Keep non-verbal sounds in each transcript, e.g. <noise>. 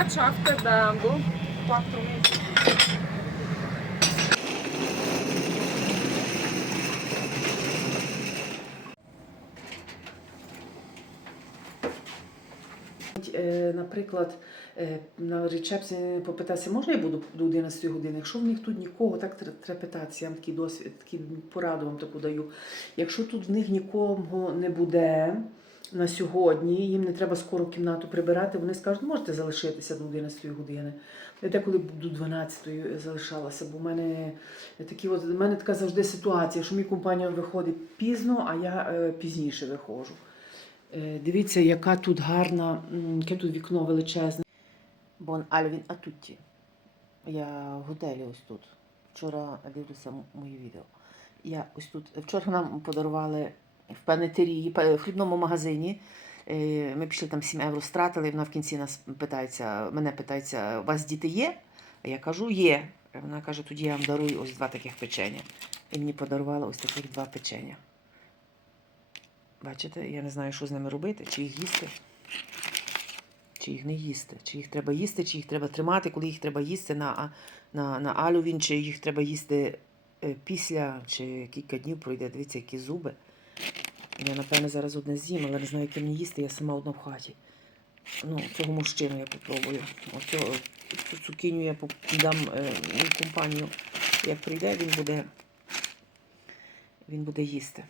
facciate da boh, 4 mesi. Е, Наприклад, е, на рецепції попитатися, можна я буду до 11 години? Якщо в них тут нікого, так тр- треба питатися. Я вам такий досвід, такі пораду вам таку даю. Якщо тут в них нікого не буде на сьогодні, їм не треба скоро кімнату прибирати, вони скажуть, можете залишитися до 11 години. Я деколи до 12 залишалася, бо в мене такі от, в мене така завжди ситуація, що мій компаньон виходить пізно, а я е, пізніше виходжу. Е, Дивіться, яка тут гарна, яке тут вікно величезне. Бон Альвін Атутті. Я в готелі ось тут. Вчора дивлюся м- мої відео. Я ось тут. Вчора нам подарували в панетерії, в хлібному магазині. Е, Ми пішли там 7 євро стратили, і вона в кінці нас питається, мене питається, у вас діти є? А я кажу, є. А Вона каже, тоді я вам дарую ось два таких печення. І мені подарувала ось таких два печення. Бачите, я не знаю, що з ними робити, чи їх їсти, чи їх не їсти. Чи їх треба їсти, чи їх треба тримати, коли їх треба їсти на, на, на алювін, чи їх треба їсти е, після, чи кілька днів пройде. Дивіться, які зуби. Я, напевне, зараз одне з'їм, але не знаю, яке мені їсти, я сама одна в хаті. Ну, цього мужчину я попробую. Оцього, цю цукіню я дам е, компанію. Як прийде, він буде, він буде їсти.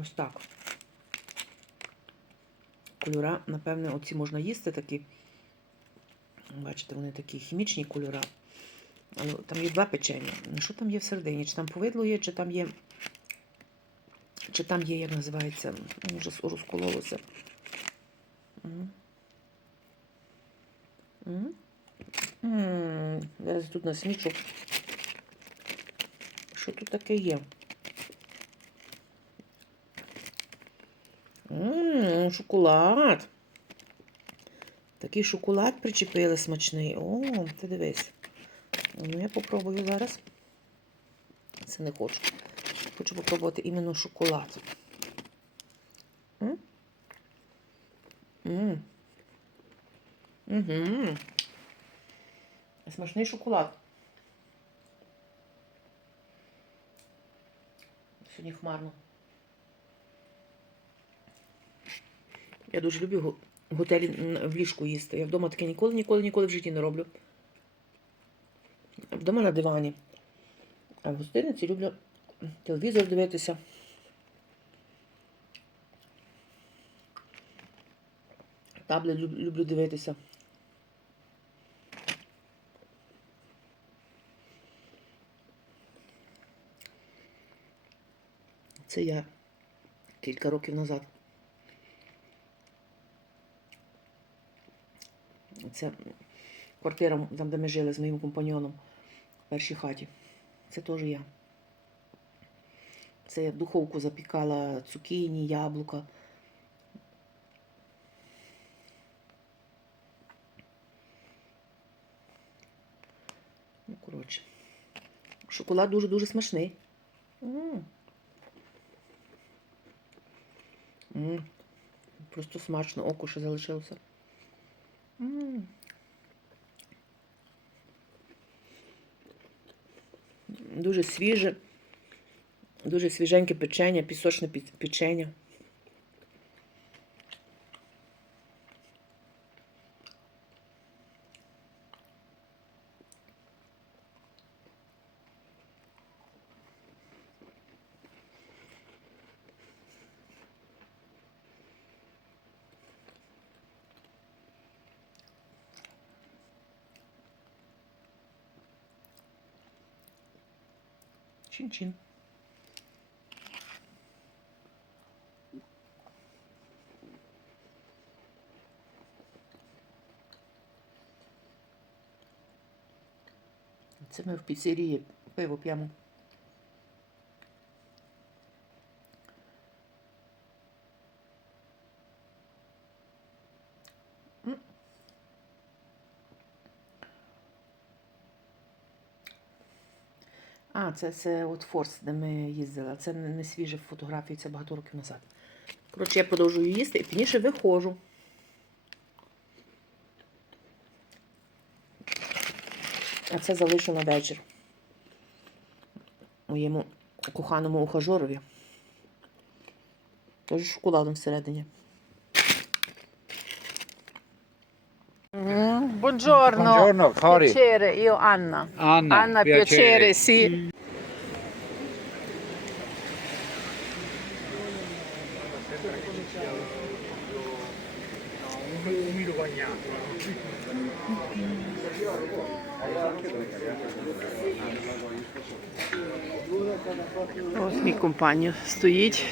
Ось так. Кольора, напевне, оці можна їсти такі. Бачите, вони такі хімічні кольора. Але там є два печення. Ну, Що там є всередині? Чи там повидло є, чи там є. Чи там є, як називається, Ну, вже розкололося. Зараз тут насмічу. Що тут таке є? Ммм, шоколад. Такий шоколад причепили смачний. О, ти дивись. Ну, я попробую зараз. Це не хочу. Хочу попробувати іменно шоколад. М? М. Угу. Смачний шоколад. Сьогодні хмарно. Я дуже люблю готелі в ліжку їсти. Я вдома таке ніколи, ніколи, ніколи в житті не роблю. Вдома на дивані. А в гостиниці люблю телевізор дивитися. Таблет люблю дивитися. Це я кілька років назад. Це квартира, там, де ми жили з моїм компаньоном першій хаті. Це теж я. Це я в духовку запікала цукіні, яблука. Ну, коротше. Шоколад дуже-дуже смачний. М. М. Просто смачно, око ще залишилося. М. Дуже свіже, дуже свіженьке печення, пісочне пі- печення. Чин-чин. Це ми в піцерії пиво п'ємо. Це, це от Форс, де ми їздили. Це не, не свіжі фотографії, це багато років назад. Коротше, я продовжую їсти і пізніше виходжу. А це залишу на вечір. Моєму коханому ухажорові. Теж з шоколадом всередині. Buongiorno. Buongiorno, Cori. Piacere, io Anna. Anna, Anna, piacere, sì. Ось мій компанію стоїть.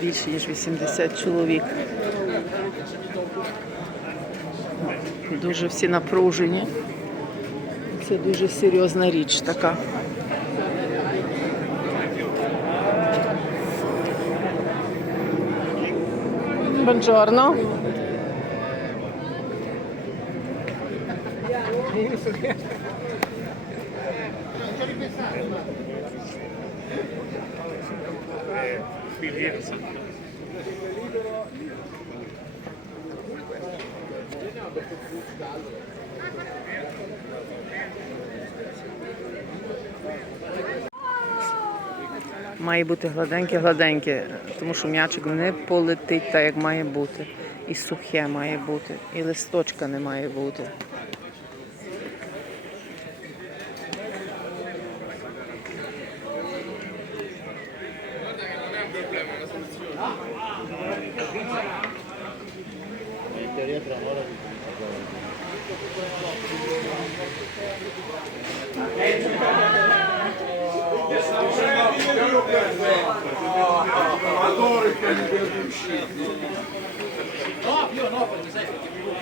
Більше ніж 80 чоловік. Дуже всі напружені. Це дуже серйозна річ така. Buongiorno. Має бути гладеньке-гладеньке, тому що м'ячик не полетить так, як має бути. І сухе має бути, і листочка не має бути. Io perfetto. Adoro i quelli che riusciti. No, io no, perché sai perché mi vuoi.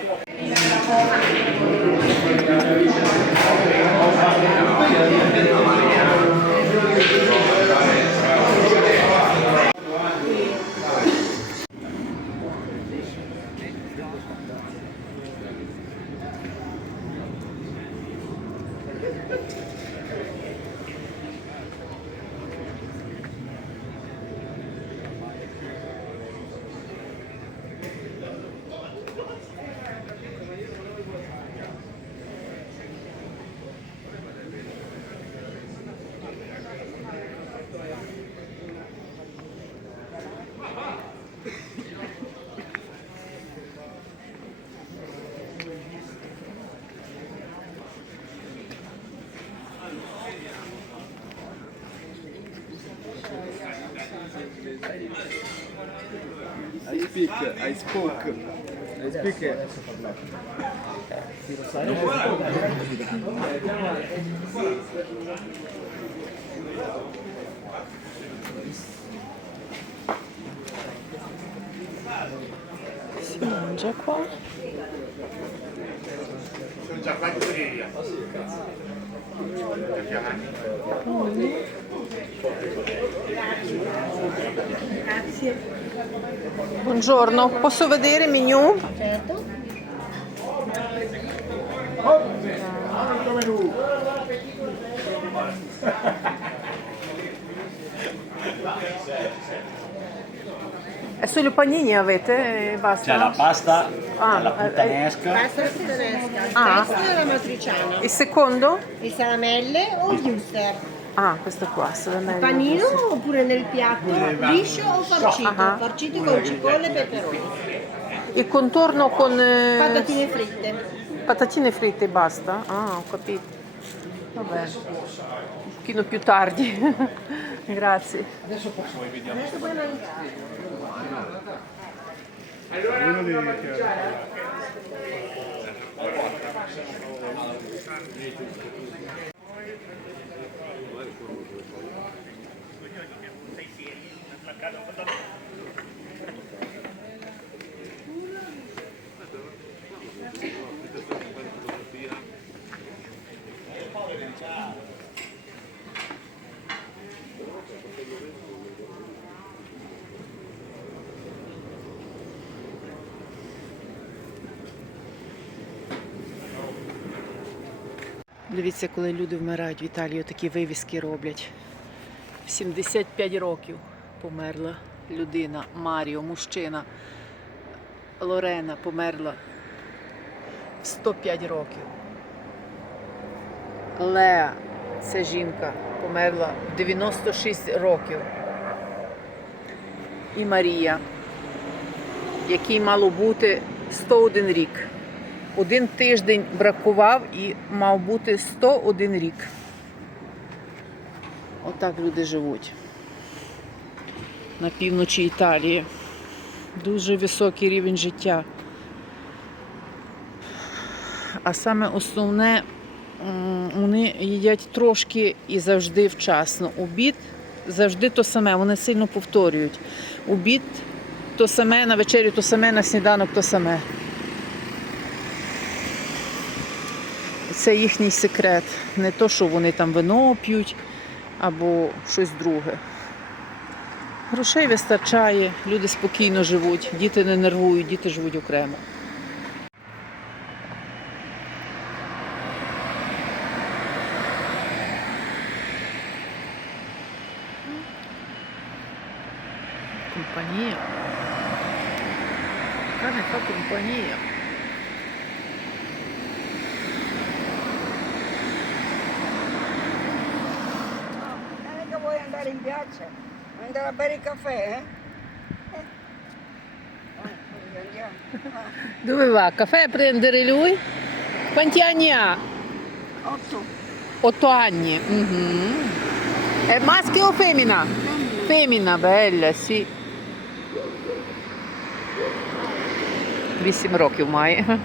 speak. I spoke. I speak. Si mangia qua? Sono già qua in Buongiorno, posso vedere il menu? È solo panini avete e basta? C'è la pasta, Ah, la eh, puttanesca, Pasta alla puttanesca, il Ah. pesto e la matriciana, Il secondo? il salamelle o il wuster. Ah, questo qua, solamente. Panino questo. oppure nel piatto, liscio o farcito, ah, ah. farcito con cipolle e peperoni. Il contorno con eh, Patatine fritte. patatine fritte e basta? Ah, ho capito. Vabbè, un pochino più tardi. <laughs> Grazie. Adesso puoi mangiare. Дивіться, коли люди вмирають в Італії, такі вивіски роблять. В 75 років померла людина, Маріо, мужчина. Лорена померла в 105 років. Леа, це жінка, померла в 96 років. І Марія, якій мало бути 101 рік. Один тиждень бракував і мав бути 101 рік. Отак люди живуть. На півночі Італії. Дуже високий рівень життя. А саме основне, вони їдять трошки і завжди вчасно. Обід завжди то саме, вони сильно повторюють. Обід то саме, на вечерю то саме, на сніданок то саме. Це їхній секрет. Не то, що вони там вино п'ють або щось друге. Грошей вистачає, люди спокійно живуть, діти не нервують, діти живуть окремо. Компанія. Яка нека компанія. È che vuoi andare in piazza? Andare a bere il caffè, eh? Eh. Ah, Dove va? Caffè a prendere lui? Quanti anni ha? otto. Otto anni. Mhm. È maschio o femmina? Femmina, bella, sì. Вісім років має.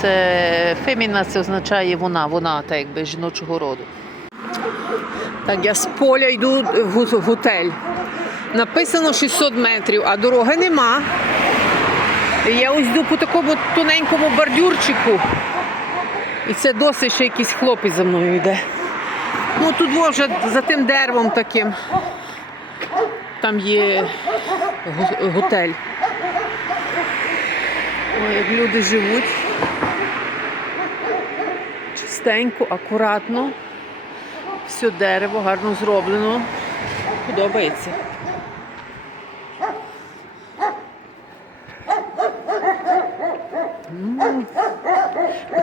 Це феміна, це означає вона, вона, так якби жіночого роду. Так, я з поля йду в готель. Написано 600 метрів, а дороги нема. Я ось йду по такому тоненькому бордюрчику. І це досить ще якийсь хлопець за мною йде. Ну тут вже за тим деревом таким. Там є готель. Ой, як люди живуть. Чистенько, акуратно. Все дерево гарно зроблено. Подобається. М.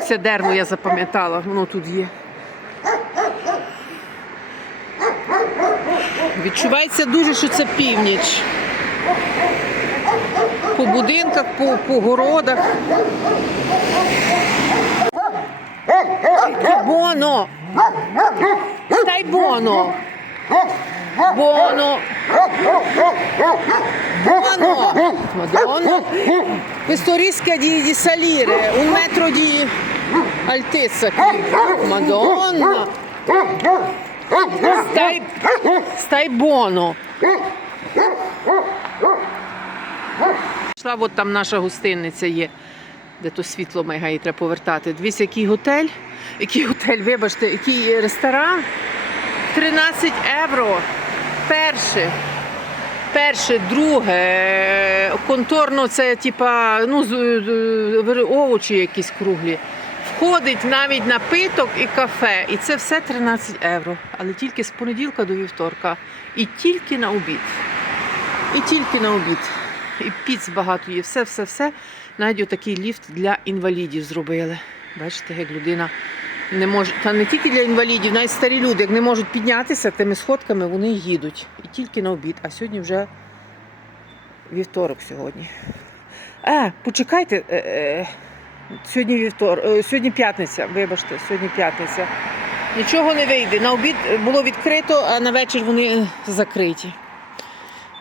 Це дерево я запам'ятала, воно тут є. Відчувається дуже, що це північ. По будинках, по, по городах. Боно! Stai buono! Buono! Buono! Madonna! Questo rischia di, di salire un metro di altezza qui. Madonna! Stai, stai buono! Пішла, от там наша гостинниця є, де то світло мигає, треба повертати. Дивіться, який готель, який готель, вибачте, який ресторан. 13 євро. Перше. Перше, друге, конторно це типа, ну, овочі якісь круглі. Входить навіть напиток і кафе. І це все 13 євро. Але тільки з понеділка до вівторка. І тільки на обід. І тільки на обід. І піц багато є. Все, все, все. Навіть такий ліфт для інвалідів зробили. Бачите, як людина не може. Та не тільки для інвалідів, навіть старі люди, як не можуть піднятися тими сходками, вони їдуть. І тільки на обід. А сьогодні вже вівторок сьогодні. А, почекайте. е, е, Сьогодні вівтор, е, сьогодні п'ятниця, вибачте, сьогодні п'ятниця. Нічого не вийде. На обід було відкрито, а на вечір вони закриті.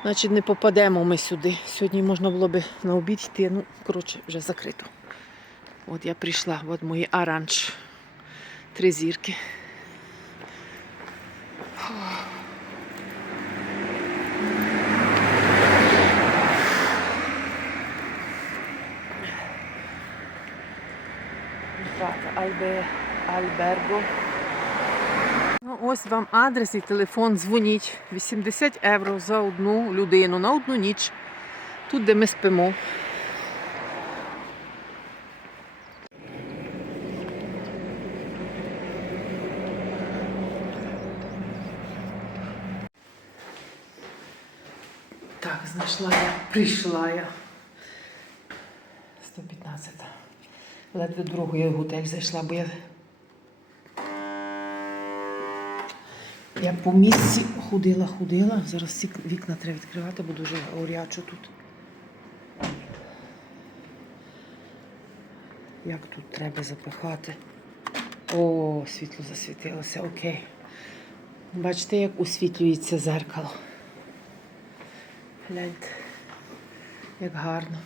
Значить, не попадемо ми сюди. Сьогодні можна було би на обід йти. Ну, коротше, вже закрито. От я прийшла, от мої оранж. Три зірки. Альбе, Альберго. Ну, ось вам адрес і телефон. Дзвоніть. 80 євро за одну людину на одну ніч. Тут, де ми спимо. Прийшла я, прийшла я. 115. Ледве другою в готель зайшла, бо я. Я по місці ходила, ходила. Зараз всі вікна треба відкривати, бо дуже горячо тут. Як тут треба запихати? О, світло засвітилося, окей. Бачите, як освітлюється зеркало. Гляньте, як гарно.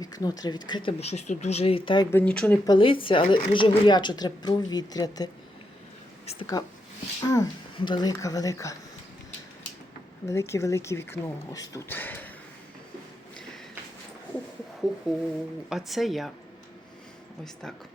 Вікно треба відкрити, бо щось тут дуже так, якби нічого не палиться, але дуже горячо треба провітряти. Ось така велика, велика. Велике-велике вікно ось тут. Ху-ху-ху-ху. А це я. Ось так.